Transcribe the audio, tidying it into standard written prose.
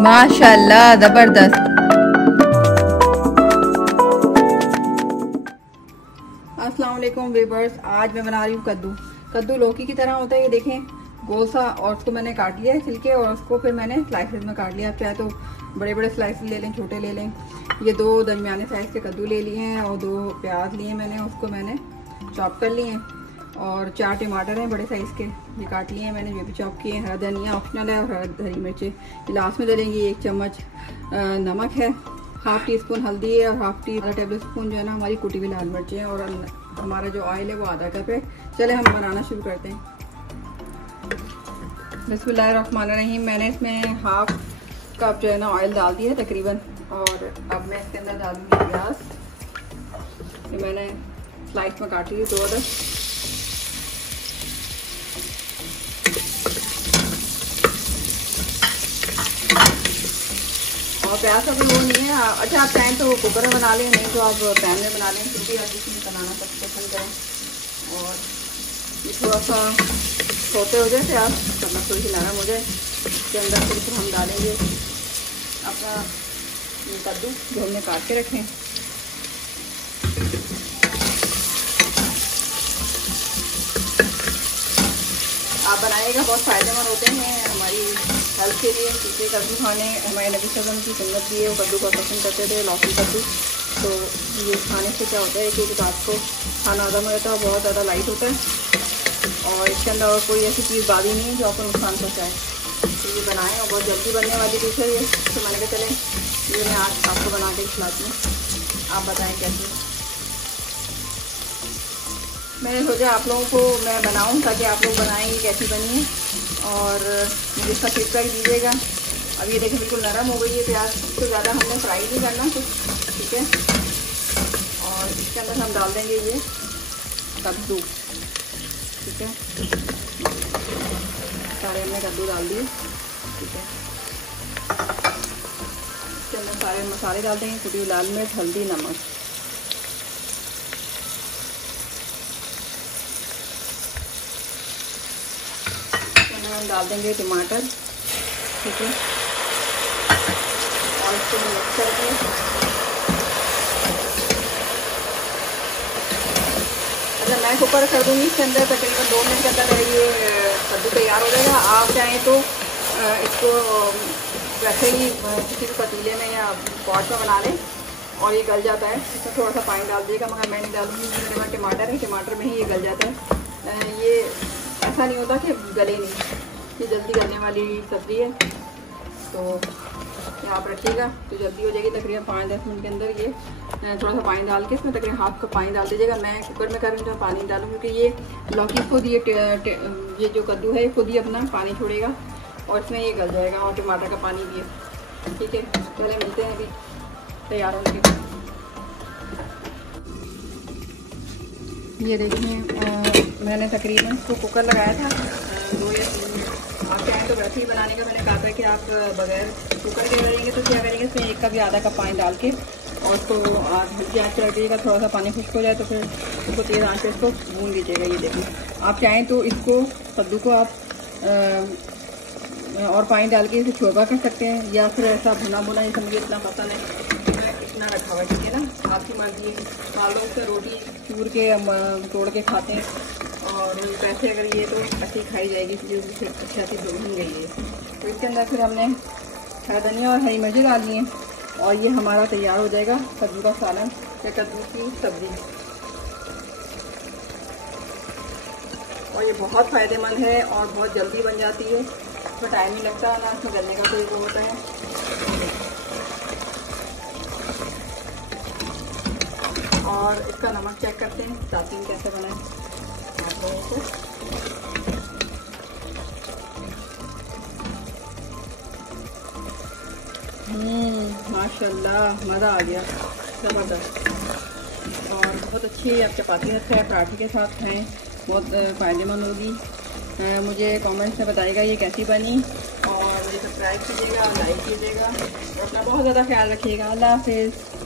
माशाल्लाह जबरदस्त। अस्सलाम वालेकुम वीवर्स, आज मैं बना रही हूँ कद्दू। कद्दू लौकी की तरह होता है, ये देखें गोल सा, और उसको मैंने काट लिया है छिलके, और उसको फिर मैंने स्लाइसेस में काट लिया। आप चाहे तो बड़े बड़े स्लाइस ले लें, छोटे ले लें। ये 2 दरमियाने साइज़ के कद्दू ले लिए हैं और 2 प्याज लिए मैंने, उसको मैंने चॉप कर लिए हैं। और 4 टमाटर हैं बड़े साइज़ के, ये काट लिए हैं मैंने, ये भी चॉप किए हैं। हरा धनिया ऑप्शनल है, और हरी मिर्चें लास्ट में डालेंगे। 1 चम्मच नमक है, हाफ़ टी स्पून हल्दी है, और आधा टेबल स्पून जो है ना हमारी कुटी हुई लाल मिर्चें हैं, और हमारा जो ऑयल है वो आधा कप है। चले हम बनाना शुरू करते हैं। बिस्मिल्लाहिर्रहमानिर्रहीम। मैंने इसमें हाफ़ कप जो है ना ऑयल डाल दिया है तकरीबन, और अब मैं इसके अंदर डालूंगी प्याज। ये मैंने स्लाइस में काटी हुई 2 अदद। और प्याज का भी वो नहीं है, अच्छा आप चाहें तो कुकर में बना लें, नहीं तो आप पैन में बना लें, क्योंकि आप इसमें बनाना पसंद करें। और ये थोड़ा सा छोटे हो जाए प्याज, मतलब थोड़ी सी नरम हो जाए, इसके अंदर फिर हम डालेंगे अपना कद्दू जो हमने काट के रखें। आप बनाइएगा, बहुत फ़ायदेमंद होते हैं हमारी हेल्थ के लिए, क्योंकि कद्दू खाने हमारे नबी सल्लल्लाहु अलैहि वसल्लम की सुन्नत भी है। वो कद्दू का पसंद करते थे, लौकी कद्दू। तो ये खाने से क्या होता है कि रात को खाना हजम हो जाता है, बहुत ज़्यादा लाइट होता है, और इसके अंदर और कोई ऐसी चीज़ बादी नहीं है जो आपको नुकसान पहुँचाए। तो ये बनाएँ, और बहुत जल्दी बनने वाली डिश है ये। तो मैंने कहा चलें ये मैं आज आपको बना के खिलाती हूँ, आप बताएँ कैसे। मैंने सोचा आप लोगों को मैं बनाऊं ताकि आप लोग बनाएंगे कैसी बनी है, और मुझे इसका फीडबैक दीजिएगा। अब ये देखें बिल्कुल नरम हो गई है प्याज, इसको ज़्यादा हमने फ्राई नहीं करना कुछ, ठीक है। और इसके अंदर हम डाल देंगे ये कद्दू, ठीक है। सारे हमने कद्दू डाल दिए, ठीक है। इसके अंदर सारे मसाले डाल देंगे, कुटी हुई लाल मिर्च, हल्दी, नमक। हम डाल देंगे टमाटर, ठीक है। और इसको मिक्स करके मतलब मैं कुकर कर दूँगी, इसके अंदर तकरीबन 2 मिनट के अंदर ये कद्दू तैयार हो जाएगा। आप चाहें तो इसको वैसे ही किसी भी पतीले में या पॉट में बना लें, और ये गल जाता है। इसमें थोड़ा सा पानी डाल दीजिएगा, मगर मैं नहीं डालूँगी, मेरे पास टमाटर है, टमाटर में ही ये गल जाता है। ये ऐसा नहीं होता कि गले नहीं, ये जल्दी गलने वाली सब्ज़ी है, तो ये आप रखिएगा तो जल्दी हो जाएगी। तकरीबन 5-10 मिनट के अंदर ये थोड़ा सा पानी डाल के इसमें तकरीबन हाफ़ कप पानी डाल दीजिएगा। मैं कुकर में कर रही हूँ तो पानी डालूँ, क्योंकि ये लौकी खुद ये जो कद्दू है खुद ही अपना पानी छोड़ेगा, और इसमें ये गल जाएगा, और टमाटर का पानी भी है, ठीक है। पहले मिलते हैं अभी तैयार होने के। ये देखिए मैंने तकरीबन इसको कुकर लगाया था 2 या 3 मिनट। आप चाहें तो वैसे ही बनाने का मैंने कहा था कि आप बगैर कुकर के करेंगे तो क्या करेंगे, इसमें 1 कप या आधा कप पानी डाल के, और उसको हल्की आँच पे रखिएगा। थोड़ा सा पानी खुश्क हो जाए तो फिर उसको तेज़ आँच पे इसको भून लीजिएगा। ये देखिए, आप चाहें तो इसको कद्दू को आप और पानी डाल के इसे छोका कर सकते हैं, या फिर ऐसा भुना भुना, जैसे मुझे इतना पसंद है इतना रखा हुआ, ठीक है ना। आपकी मर्जी है, माल लोग से रोटी चूर के तोड़ के खाते हैं, और वैसे अगर ये तो अच्छी खाई जाएगी, फिर अच्छी अच्छी भून गई है। तो इसके अंदर फिर हमने हरा धनिया और हरी मिर्ची डाल दी हैं, और ये हमारा तैयार हो जाएगा कद्दू का सालन या कद्दू की सब्ज़ी। और ये बहुत फ़ायदेमंद है और बहुत जल्दी बन जाती है, इसमें टाइम नहीं लगता ना, इसमें गलने का कोई वो होता है। और इसका नमक चेक करते हैं ताकि कैसे बनाए आप लोगों को। माशाल्लाह मज़ा आ गया, ज़बरदस्त। और बहुत अच्छी आप चपाती के साथ पराठे के साथ खाएँ, बहुत फ़ायदेमंद होगी। मुझे कमेंट्स में बताइएगा ये कैसी बनी, और मुझे सब्सक्राइब कीजिएगा, लाइक कीजिएगा, और अपना बहुत ज़्यादा ख्याल रखिएगा। अल्लाह हाफ़िज़।